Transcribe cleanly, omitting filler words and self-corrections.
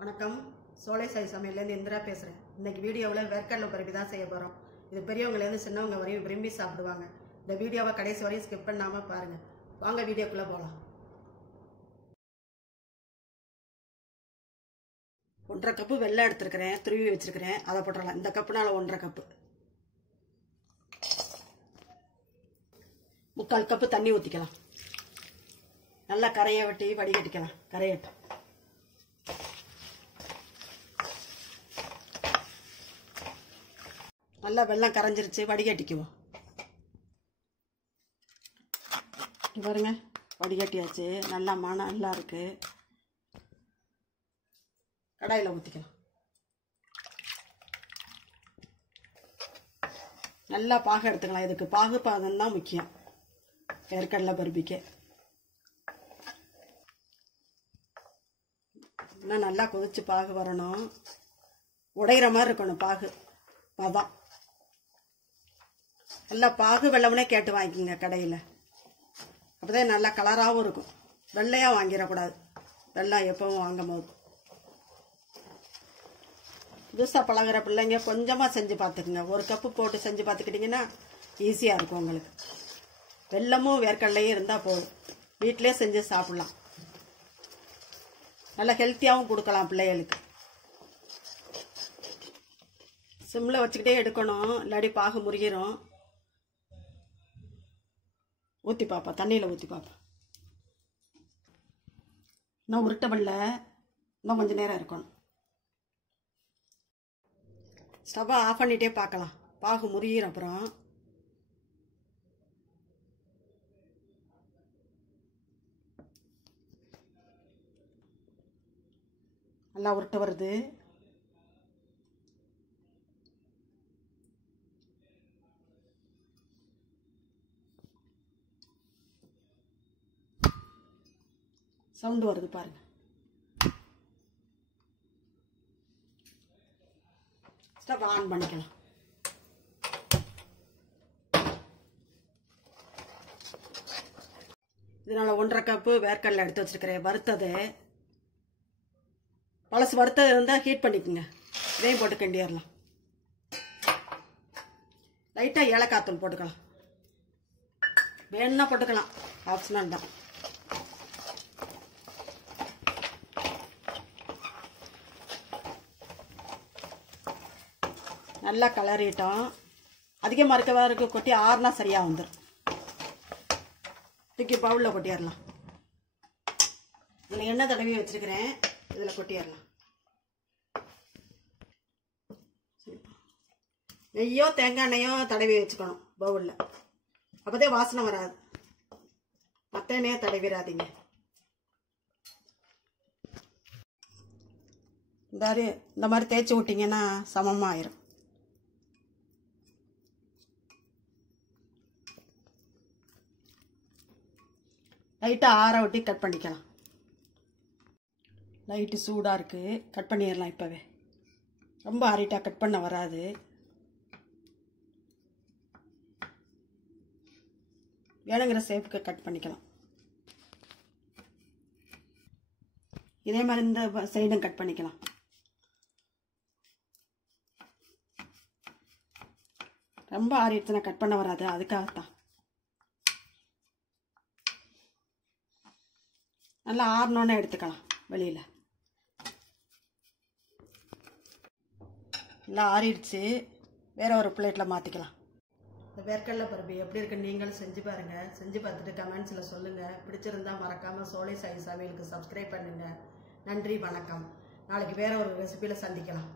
வணக்கம். சோலை சாய் சமையல்லேருந்து இந்திரா பேசுகிறேன். இன்றைக்கி வீடியோவில் வேர்க்கடலை பருப்பி தான் செய்ய போகிறோம். இது பெரியவங்கலேருந்து சின்னவங்க வரையும் விரும்பி சாப்பிடுவாங்க. இந்த வீடியோவை கடைசி வரையும் ஸ்கிப் பண்ணாமல் பாருங்கள். வாங்க வீடியோக்குள்ளே போகலாம். 1.5 கப்பு வெல்லம் எடுத்துருக்கிறேன், துருவி வச்சுருக்கிறேன். அதை போட்டுடலாம். இந்த கப்புனால 1.5 கப்பு. 3/4 கப்பு தண்ணி ஊற்றிக்கலாம். நல்லா கரையை வெட்டி வடிகட்டிக்கலாம். கரையட்டும். நல்லா வெல்லம் கரைஞ்சிருச்சு, வடிகட்டிக்குவோம். பாருங்க, வடிகட்டியாச்சு. நல்லா மணம் நல்லா இருக்கு. கடாயில் ஊற்றிக்கலாம். நல்லா பாகு எடுத்துக்கலாம். இதுக்கு பாகு பாதம் தான் முக்கியம் வேர்க்கடலை பருப்பிக்கு. இன்னும் நல்லா கொதிச்சு பாகு வரணும். உடையிற மாதிரி இருக்கணும் பாகு பதம். நல்லா பாகு வெள்ளம்னே கேட்டு வாங்கிக்கோங்க கடையில். அப்போதான் நல்லா கலராகவும் இருக்கும். வெள்ளையாக வாங்கிடக்கூடாது. வெள்ளம் எப்பவும் வாங்கும் போது. புதுசாக பழகிற பிள்ளைங்க கொஞ்சமாக செஞ்சு பார்த்துக்குங்க. 1 கப்பு போட்டு செஞ்சு பார்த்துக்கிட்டிங்கன்னா ஈஸியாக இருக்கும் உங்களுக்கு. வெல்லமும் வேர்க்கடலையும் இருந்தால் போதும். வீட்டிலே செஞ்சு சாப்பிட்லாம். நல்லா ஹெல்த்தியாகவும் கொடுக்கலாம் பிள்ளைகளுக்கு. சிம்மில் வச்சுக்கிட்டே எடுக்கணும், இல்லாட்டி பாகு முறிகிறோம். ஊற்றி பாப்பா, தண்ணியில் ஊற்றி பாப்பா. இன்னும் உருட்டை பண்ணல, இன்னும் கொஞ்சம் நேரம் இருக்கணும். ஸ்டவ்வை ஆஃப் பண்ணிகிட்டே பார்க்கலாம். பாகு முறிகிற அப்புறம் நல்லா உருட்டை வருது. சவுண்டு வருது பாருங்க. ஸ்டவ் ஆன் பண்ணிக்கலாம். இதனால 1.5 கப்பு வேர்க்கடலை எடுத்து வச்சிருக்கிறேன். வறுத்தது பழசு வறுத்தது இருந்தால் ஹீட் பண்ணிக்கோங்க. இதையும் போட்டு கிண்டிடலாம். லைட்டாக ஏலக்காய் தூள் போட்டுக்கலாம். வேணும்னா போட்டுக்கலாம், ஆப்ஷனல் தான். நல்லா கலரிட்டோம். அதிகமாக இருக்கவா இருக்கு கொட்டி ஆறுனா சரியாக வந்துடும். தூக்கி பவுலில் கொட்டிடலாம். இதில் எண்ணெய் தடவி வச்சுருக்கிறேன், இதில் கொட்டிடலாம். நெய்யோ தேங்காய் எண்ணெயோ தடவி வச்சுக்கணும் பவுலில். அப்போதே வாசனை வராது. மற்ற எண்ணெயோ தடவிடாதீங்க. இந்த மாதிரி தேய்ச்சி விட்டிங்கன்னா சமமாக ஆயிரும். லைட்டாக ஆற விட்டி கட் பண்ணிக்கலாம். லைட்டு சூடாக இருக்குது, கட் பண்ணிடலாம் இப்போவே. ரொம்ப ஆறிட்டா கட் பண்ண வராது. வேணுங்கிற ஷேப்புக்கு கட் பண்ணிக்கலாம். இதே மாதிரி இந்த சைடும் கட் பண்ணிக்கலாம். ரொம்ப ஆறிடுச்சுன்னா கட் பண்ண வராது, அதுக்காகத்தான். நல்லா ஆறணுன்னு எடுத்துக்கலாம் வெளியில். நல்லா ஆறிடுச்சு. வேற ஒரு பிளேட்டில் மாற்றிக்கலாம். இந்த வேர்க்கடலை பருப்பி எப்படி இருக்குன்னு நீங்களும் செஞ்சு பாருங்கள். செஞ்சு பார்த்துட்டு கமெண்ட்ஸில் சொல்லுங்கள். பிடிச்சிருந்தா மறக்காமல் சோலை சாய் சமையலுக்கு சப்ஸ்கிரைப் பண்ணுங்கள். நன்றி, வணக்கம். நாளைக்கு வேற ஒரு ரெசிபியில் சந்திக்கலாம்.